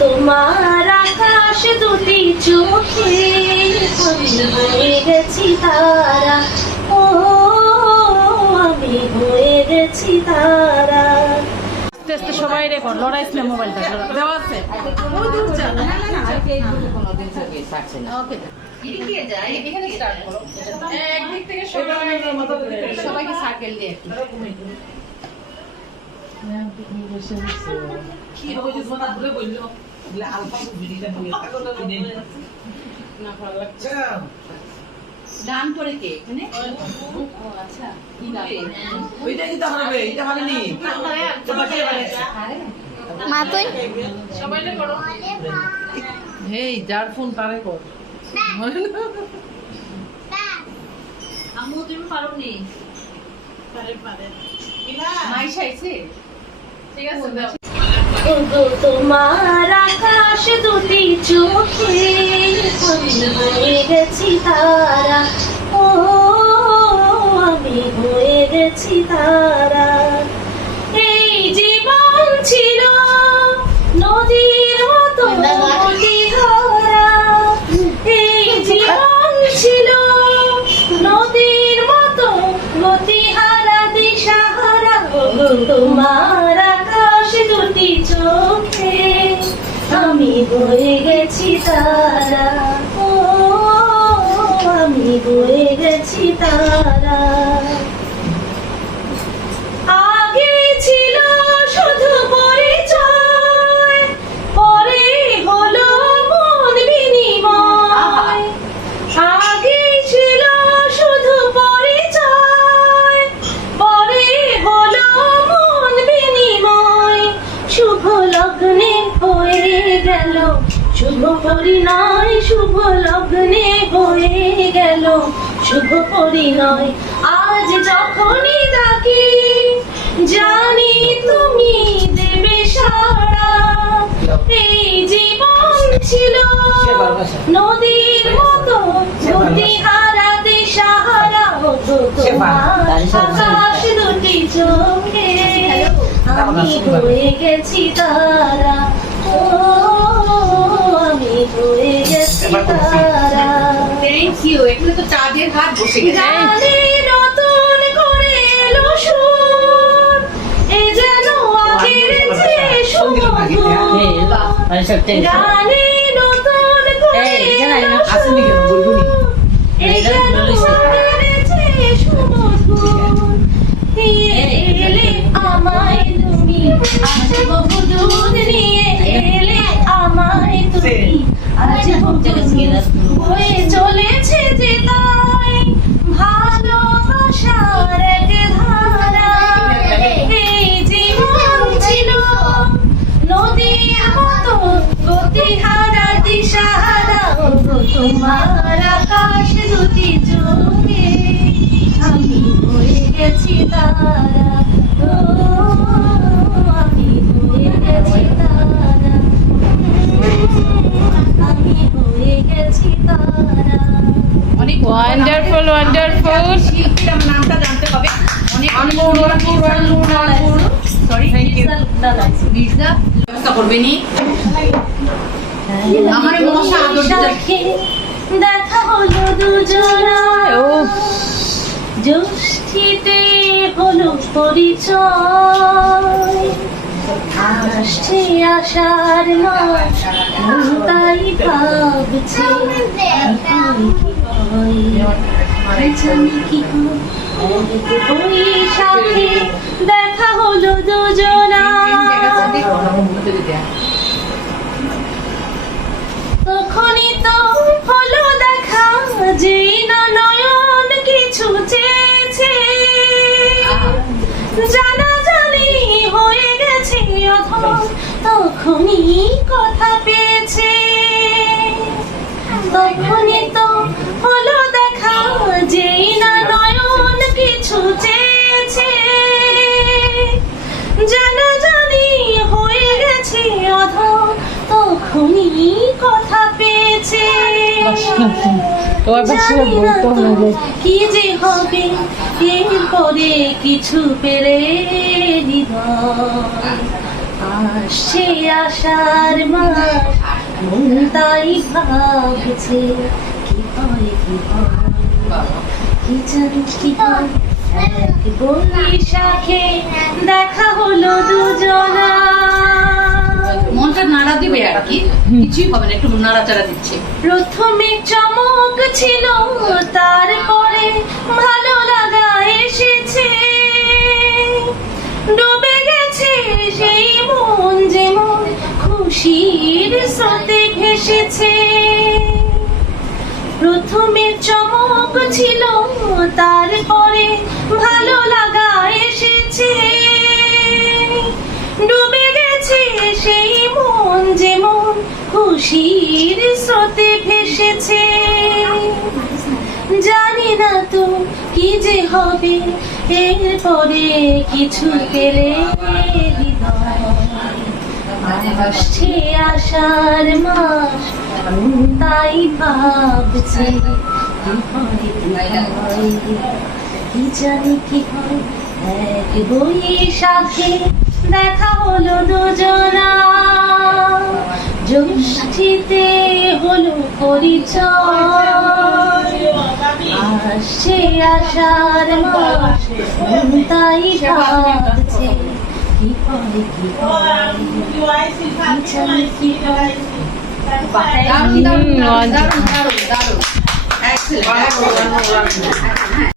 তোমার আকাশ দুটি চোখে আমি হয়ে গেছি তারা, ও আমি হয়ে গেছি তারা। আস্তে আস্তে সবাই রেকর্ড লড়াইস না, মোবাইলটা দেওয়া আছে সবাইকে সার্কেল দিয়ে গান করে কে এখানে? আচ্ছা ওইটা দিতে হবে, এটা হবে নি মা তুই সবাই করো। এই যার ফোন পারে কর আম্মু তুমি পারো নি? পারে পারে মাইশা আইছে, ঠিক আছে দাও। তোমার আকাশ দুটি চোখে আমি হয়ে গেছি তারা, ও আমি হয়ে গেছি তারা। এই জীবন ছিল নদীর মতো গতিহারা, এই জীবন ছিল নদীর মতো গতিহারা দিশাহারা। তোমার আকাশ দুটি চোখে আমি হয়ে গেছি তারা, ও আমি হয়ে গেছি তারা। আগে ছিল শুধু পরিচয়, পরে হলো মন বিনিময়। আগে ছিল শুধু পরিচয়, পরে হলো মন বিনিময়। শুভ লগ্নে হয়ে গেল শুভ পরিণয়, শুভ লগ্নে হয়ে গেল শুভ পরিণয়। আজ যখনই ডাকি জানি তুমি দেবে সাড়া। এই জীবন ছিল নদীর মতো গতিহারা দিশাহারা, তোমার আকাশ দুটি চোখে আমি হয়ে গেছি তারা, ও আমি হয়ে গেছি তারা। Thank you. এখানে তো চাঁদের হাত বসে গেছে। গানে নতুন করে এলো সুর, এ যেন আগের চেয়ে সুমধুর। গানে নতুন করে এলো সুর, এ যেন আগের চেয়ে সুমধুর। নিয়ে এলে আমায় তুমি আজ বহুদূর, নিয়ে এলে আমায় তুমি আজ বহুদূর। হয়ে চলেছে যে তাই ভালোবাসার এক ধারা। এই জীবন ছিল নদীর মতো গতিহারা দিশাহারা, তোমার আকাশ দুটি চোখে আমি হয়ে গেছি তারা, ও আমি হয়ে গেছি তারা, আমি হয়ে গেছি তারা। অনেক ওয়ান্ডারফুল ওয়ান্ডারফুল। শিল্পীর নামটা জানতে হবে। অনেক সরি থ্যাংক ইউ মির্জা ব্যবস্থা করবে নি আমার মশা আদর সাথে দেখা হলো দুজনায়, ও জ্যৈষ্ঠীতে হলো পরিচয়। আসছে আশার মাস তাই ভাবছি কি বৈশাখে দেখা হলো দুজনা। তখনই তো হলো দেখা যেই না নয়ন কিছু চেয়েছে, জানা জানি হয়ে গেছে অধম তখনই কথা পেয়েছে। তখনই তো হলো দেখা যেই না নয়ন কিছু চেয়েছে, জানা জানি হয়ে গেছে অধম তখনই কথা পেয়েছে। জানি না তো কি যে হবে এরপরে কিছু পেলে হৃদয় আসছে আষাঢ় মাস, মন তাই ভাবছে কি হয় কি হয়, কি জানি কি হয়। এক বৈশাখে দেখা হলো দুজনা। মনটা নাড়া দিবে আর কি, কিছুই হবে না, একটু নাড়াচাড়া দিচ্ছে। প্রথমে চমক ছিল, তারপরে ভালো লাগা এসেছে। ডুবে গেছে সেই মন, যেমন খুশির স্রোতে ভেসেছে। প্রথমে চমক ছিল, তারপরে ভালো লাগা এসেছে। ডুবে গেছে সেই মন, যেমন খুশির স্রোতে ভেসেছে। জানি না তো কি যে হবে এরপরে, কিছু পেলে হৃদয়। আসছে আষাঢ় মাস, মন তাই ভাবছে কি হয় কি হয়, কি জানি কি হয়। এক বৈশাখে দেখা হলো দুজনা, জ্যৈষ্ঠীতে হলো পরিচয়। আসছে আষাঢ় মাস, মন তাই ভাবছে কি হয় কি হয়, কি জানি কি হয়। দারুণ দারুণ দারুণ দারুণ দারুণ। Excellent.